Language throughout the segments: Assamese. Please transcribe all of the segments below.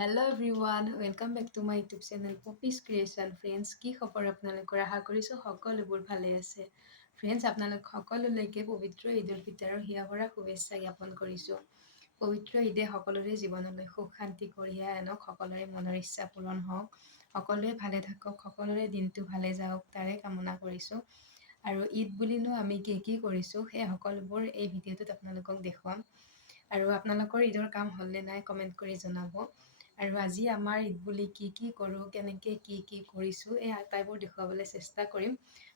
Hello' everyone, welcome back to my YouTube channel Poppy's creation. Friends, কি খবৰ আপোনালোকৰ? আশা কৰিছোঁ সকলোবোৰ ভালে আছে। ফ্ৰেণ্ডছ, আপোনালোক সকলোলৈকে পবিত্ৰ ঈদ উল ফিতৰৰ হিয়াভৰা শুভেচ্ছা জ্ঞাপন কৰিছোঁ। পবিত্ৰ ঈদে সকলোৰে জীৱনলৈ সুখ শান্তি কঢ়িয়াই আনক, সকলোৰে মনৰ ইচ্ছা পূৰণ হওক, সকলোৱে ভালে থাকক, সকলোৰে দিনটো ভালে যাওক, তাৰে কামনা কৰিছোঁ। আৰু ঈদ বুলিনো আমি কি কৰিছোঁ সেই সকলোবোৰ এই ভিডিঅ'টোত আপোনালোকক দেখুৱাম। আৰু আপোনালোকৰ ঈদৰ কাম হ'লনে নাই কমেণ্ট কৰি জনাব। আৰু আজি আমাৰ ঈদ বুলি কি কৰোঁ, কেনেকৈ কি কৰিছোঁ, এই আটাইবোৰ দেখুৱাবলৈ চেষ্টা কৰিম।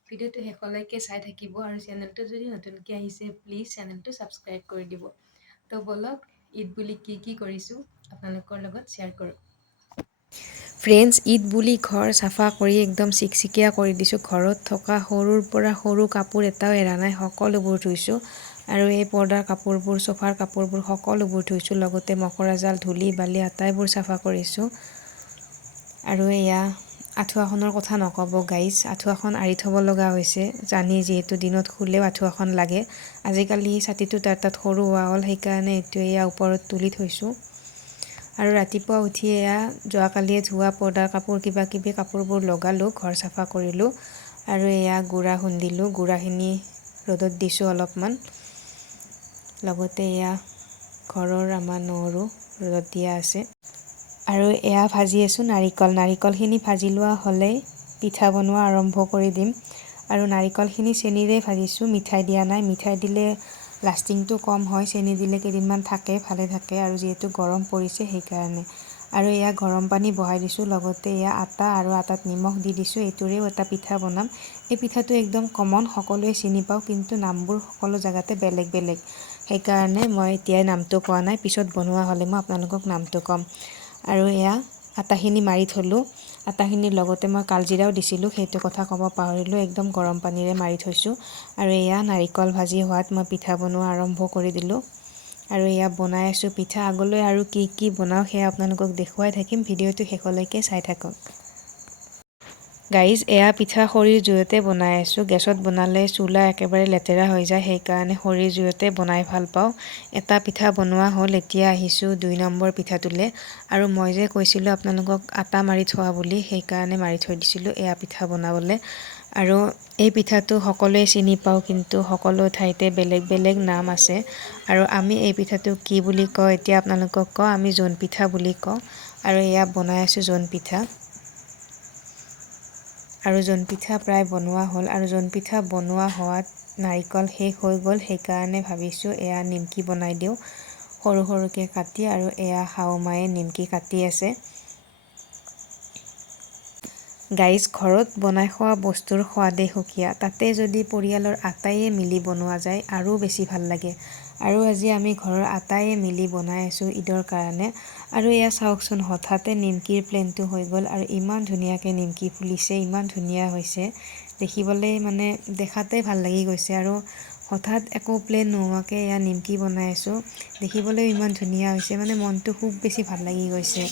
ভিডিঅ'টো শেষলৈকে চাই থাকিব আৰু চেনেলটো যদি নতুনকৈ আহিছে প্লিজ চেনেলটো ছাবস্ক্ৰাইব কৰি দিব। তো বলক, ঈদ বুলি কি কৰিছোঁ আপোনালোকৰ লগত শ্বেয়াৰ কৰোঁ। ফ্ৰেণ্ডছ, ঈদ বুলি ঘৰ চাফা কৰি একদম চিকচিকীয়া কৰি দিছোঁ। ঘৰত থকা সৰুৰ পৰা সৰু কাপোৰ এটাও এৰা নাই, সকলোবোৰ ধুইছোঁ। আৰু এই পৰ্দাৰ কাপোৰবোৰ, চোফাৰ কাপোৰবোৰ সকলোবোৰ ধুইছোঁ। লগতে মকৰা জাল, ধূলি বালি আটাইবোৰ চাফা কৰিছোঁ। আৰু এয়া আঁঠুৱাখনৰ কথা নক'ব গাইজ, আঁঠুৱাখন আঁৰি থ'ব লগা হৈছে। জানি যিহেতু দিনত শুলেও আঁঠুৱাখন লাগে। আজিকালি ছাতিটো তাত সৰু হোৱা হ'ল, সেইকাৰণে এইটো এয়া ওপৰত তুলি থৈছোঁ। আৰু ৰাতিপুৱা উঠি এয়া যোৱাকালিয়ে ধোৱা পৰ্দাৰ কাপোৰ কিবা কাপোৰবোৰ লগালোঁ, ঘৰ চাফা কৰিলোঁ। আৰু এয়া গুড়া খুন্দিলোঁ, গুড়াখিনি ৰ'দত দিছোঁ অলপমান। লগতে এয়া ঘৰৰ আমাৰ নহৰু ৰ'দত দিয়া আছে। আৰু এয়া ভাজি আছোঁ নাৰিকলখিনি ভাজি লোৱা হ'লেই পিঠা বনোৱা আৰম্ভ কৰি দিম। আৰু নাৰিকলখিনি চেনিৰে ভাজিছোঁ, মিঠাই দিয়া নাই। মিঠাই দিলে লাষ্টিংটো কম হয়, চেনি দিলে কেইদিনমান থাকে, ভালে থাকে। আৰু যিহেতু গৰম পৰিছে সেইকাৰণে। আৰু এয়া গৰম পানী বহাই দিছোঁ। লগতে এয়া আটা আৰু আটাত নিমখ দি দিছোঁ। এইটোৰেও এটা পিঠা বনাম। এই পিঠাটো একদম কমন, সকলোৱে চিনি পাওঁ, কিন্তু নামবোৰ সকলো জেগাতে বেলেগ বেলেগ। সেইকাৰণে মই এতিয়াই নামটো কোৱা নাই, পিছত বনোৱা হ'লে মই আপোনালোকক নামটো ক'ম। আৰু এয়া আটাখিনি মাৰি থ'লোঁ। আটাখিনিৰ লগতে মই কালজিৰাও দিছিলোঁ, সেইটো কথা ক'ব পাহৰিলোঁ। একদম গৰম পানীৰে মাৰি থৈছোঁ। আৰু এয়া নাৰিকল ভাজি হোৱাত মই পিঠা বনোৱা আৰম্ভ কৰি দিলোঁ। আৰু এয়া বনাই আছোঁ পিঠা। আগলৈ আৰু কি বনাওঁ সেয়া আপোনালোকক দেখুৱাই থাকিম, ভিডিঅ'টো শেষলৈকে চাই থাকক। গাইজ, এয়া পিঠা খৰিৰ জুইতে বনাই আছোঁ। গেছত বনালে চুলা একেবাৰে লেতেৰা হৈ যায়, সেইকাৰণে খৰিৰ জুইতে বনাই ভাল পাওঁ। এটা পিঠা বনোৱা হ'ল, এতিয়া আহিছোঁ 2 নম্বৰ পিঠাটোলৈ। আৰু মই যে কৈছিলোঁ আপোনালোকক আটা মাৰি থোৱা বুলি, সেইকাৰণে মাৰি থৈ দিছিলোঁ এয়া পিঠা বনাবলৈ। আৰু এই পিঠাটো সকলোৱে চিনি পাওঁ, কিন্তু সকলো ঠাইতে বেলেগ বেলেগ নাম আছে। আৰু আমি এই পিঠাটোক কি বুলি কওঁ এতিয়া আপোনালোকক কওঁ, আমি জোন পিঠা বুলি কওঁ। আৰু এয়া বনাই আছোঁ জোন পিঠা। আৰু জোন পিঠা প্ৰায় বনোৱা হ'ল। আৰু জোন পিঠা বনোৱা হোৱাত নাৰিকল শেষ হৈ গ'ল, সেইকাৰণে ভাবিছোঁ এয়া নিমকি বনাই দিওঁ সৰু সৰুকৈ কাটি। আৰু এয়া শাহুমায়ে নিমকি কাটি আছে। গাইজ, ঘৰত বনাই খোৱা বস্তুৰ সোৱাদেই সুকীয়া, তাতে যদি পৰিয়ালৰ আটাইয়ে মিলি বনোৱা যায় আৰু বেছি ভাল লাগে। আৰু আজি আমি ঘৰৰ আটাইয়ে মিলি বনাই আছোঁ ঈদৰ কাৰণে। আৰু এয়া চাওকচোন, হঠাতে নিমকিৰ প্লেনটো হৈ গ'ল। আৰু ইমান ধুনীয়াকৈ নিমকি ফুলিছে, ইমান ধুনীয়া হৈছে দেখিবলৈ, মানে দেখাতে ভাল লাগি গৈছে। আৰু হঠাৎ একো প্লেন নোহোৱাকৈ এয়া নিমকি বনাই আছোঁ, দেখিবলৈও ইমান ধুনীয়া হৈছে, মানে মনটো খুব বেছি ভাল লাগি গৈছে।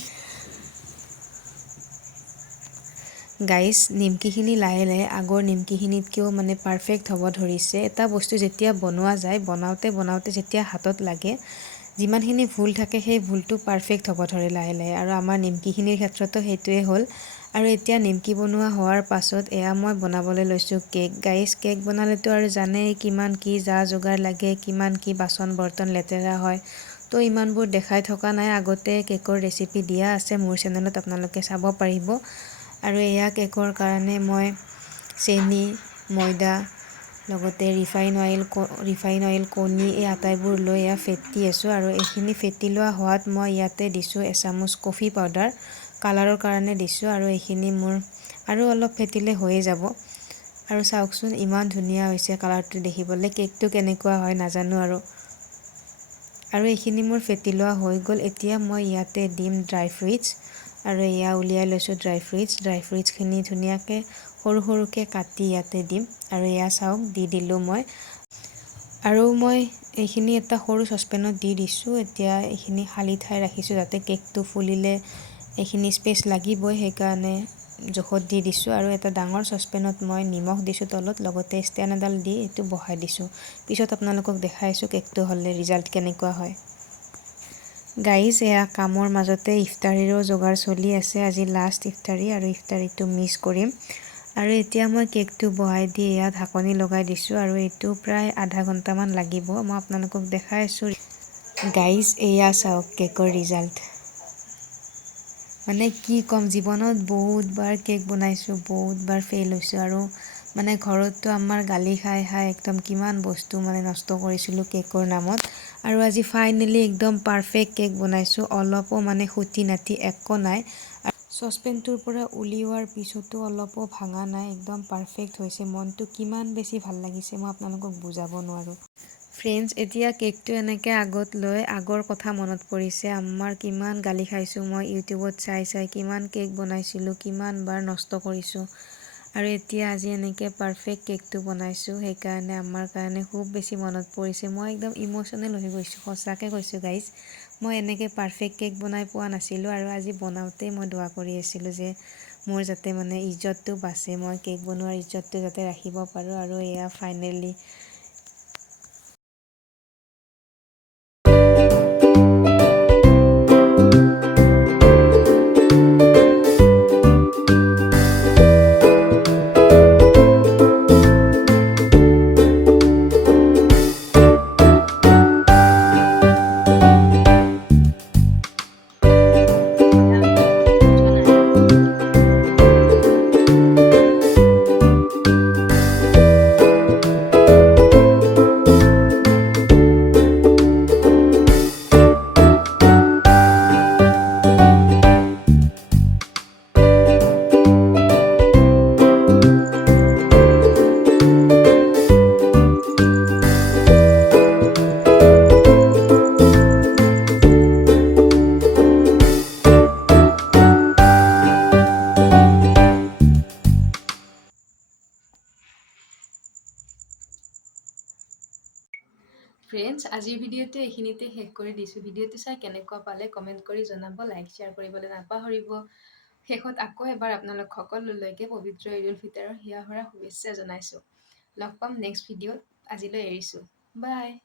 গাইজ, নিমকিখিনি লাহে লাহে আগৰ নিমকিখিনিতকৈও মানে পাৰফেক্ট হ'ব ধৰিছে। এটা বস্তু যেতিয়া বনোৱা যায়, বনাওঁতে যেতিয়া হাতত লাগে, যিমানখিনি ভুল থাকে সেই ভুলটো পাৰফেক্ট হ'ব ধৰে লাহে লাহে। আৰু আমাৰ নিমকিখিনিৰ ক্ষেত্ৰতো সেইটোৱে হ'ল। আৰু এতিয়া নিমকি বনোৱা হোৱাৰ পাছত এয়া মই বনাবলৈ লৈছোঁ কেক। গাইজ, কেক বনালেতো আৰু জানেই কিমান কি যা যোগাৰ লাগে, কিমান কি বাচন বৰ্তন লেতেৰা হয়। তো ইমানবোৰ দেখাই থকা নাই, আগতে কেকৰ ৰেচিপি দিয়া আছে মোৰ চেনেলত, আপোনালোকে চাব পাৰিব। আৰু এয়া কেকৰ কাৰণে মই চেনি, ময়দা, লগতে ৰিফাইন অইল, কণী, এই আটাইবোৰ লৈ এয়া ফেটি আছোঁ। আৰু এইখিনি ফেটি লোৱা হোৱাত মই ইয়াতে দিছোঁ এচামুচ কফি পাউডাৰ, কালাৰৰ কাৰণে দিছোঁ। আৰু এইখিনি মোৰ আৰু অলপ ফেটিলে হৈয়ে যাব। আৰু চাওকচোন, ইমান ধুনীয়া হৈছে কালাৰটো দেখিবলৈ। কেকটো কেনেকুৱা হয় নাজানো আৰু এইখিনি মোৰ ফেটি লোৱা হৈ গ'ল। এতিয়া মই ইয়াতে দিম ড্ৰাই ফ্ৰুইটছ। আৰু এয়া উলিয়াই লৈছোঁ ড্ৰাই ফ্ৰুইটছখিনি ধুনীয়াকৈ সৰু সৰুকৈ কাটি ইয়াতে দিম। আৰু এয়া চাওক, দি দিলোঁ মই। আৰু মই এইখিনি এটা সৰু চচপেনত দি দিছোঁ। এতিয়া এইখিনি খালী ঠাই ৰাখিছোঁ, যাতে কেকটো ফুলিলে এইখিনি স্পেচ লাগিবই, সেইকাৰণে জোখত দি দিছোঁ। আৰু এটা ডাঙৰ চচপেনত মই নিমখ দিছোঁ তলত, লগতে ষ্টেণ্ড এডাল দি এইটো বহাই দিছোঁ। পিছত আপোনালোকক দেখাইছোঁ কেকটো হ'লে ৰিজাল্ট কেনেকুৱা হয়। গাইজ এয়া কামৰ মাজতে ইফতাৰীৰো যোগাৰ চলি আছে। আজি লাষ্ট ইফতাৰী আৰু ইফতাৰীটো মিছ কৰিম। আৰু এতিয়া মই কেকটো বহাই দি এয়া ঢাকনি লগাই দিছোঁ আৰু এইটো প্ৰায় আধা ঘণ্টামান লাগিব। মই আপোনালোকক দেখাই আছোঁ। গাইজ এয়া চাওক কেকৰ ৰিজাল্ট। মানে কি ক'ম, জীৱনত বহুতবাৰ কেক বনাইছোঁ, বহুতবাৰ ফেইল হৈছোঁ আৰু মানে ঘৰততো আমাৰ গালি খাই খাই একদম কিমান বস্তু মানে নষ্ট কৰিছিলোঁ কেকৰ নামত। আৰু আজি ফাইনেলি একদম পাৰফেক্ট কেক বনাইছোঁ, অলপো মানে খুটি নাটি একো নাই। চচপেনটোৰ পৰা উলিওৱাৰ পিছতো অলপো ভাঙা নাই, একদম পাৰফেক্ট হৈছে। মনটো কিমান বেছি ভাল লাগিছে মই আপোনালোকক বুজাব নোৱাৰোঁ। ফ্ৰেণ্ডছ, এতিয়া কেকটো এনেকৈ আগত লৈ আগৰ কথা মনত পৰিছে। আমাৰ কিমান গালি খাইছোঁ, মই ইউটিউবত চাই চাই কিমান কেক বনাইছিলোঁ, কিমান বাৰ নষ্ট কৰিছোঁ। আৰু এতিয়া আজি এনেকৈ পাৰফেক্ট কেকটো বনাইছোঁ, সেইকাৰণে আমাৰ কাৰণে খুব বেছি মনত পৰিছে। মই একদম ইম'চনেল হৈ গৈছোঁ, সঁচাকৈ কৈছোঁ গাইজ। মই এনেকৈ পাৰফেক্ট কেক বনাই পোৱা নাছিলোঁ আৰু আজি বনাওঁতেই মই দোৱা কৰি আছিলোঁ যে মোৰ যাতে মানে ইজ্জতটো বাচে, মই কেক বনোৱাৰ ইজ্জতটো যাতে ৰাখিব পাৰোঁ। আৰু এয়া ফাইনেলি ফ্ৰেণ্ডছ, আজিৰ ভিডিঅ'টো এইখিনিতে শেষ কৰি দিছোঁ। ভিডিঅ'টো চাই কেনেকুৱা পালে কমেণ্ট কৰি জনাব, লাইক শ্বেয়াৰ কৰিবলৈ নাপাহৰিব। শেষত আকৌ এবাৰ আপোনালোক সকলোলৈকে পবিত্ৰ ঈদ উল ফিতৰৰ হিয়া ভৰা শুভেচ্ছা জনাইছোঁ। লগ পাম নেক্সট ভিডিঅ'ত। আজিলৈ এৰিছোঁ, বাই।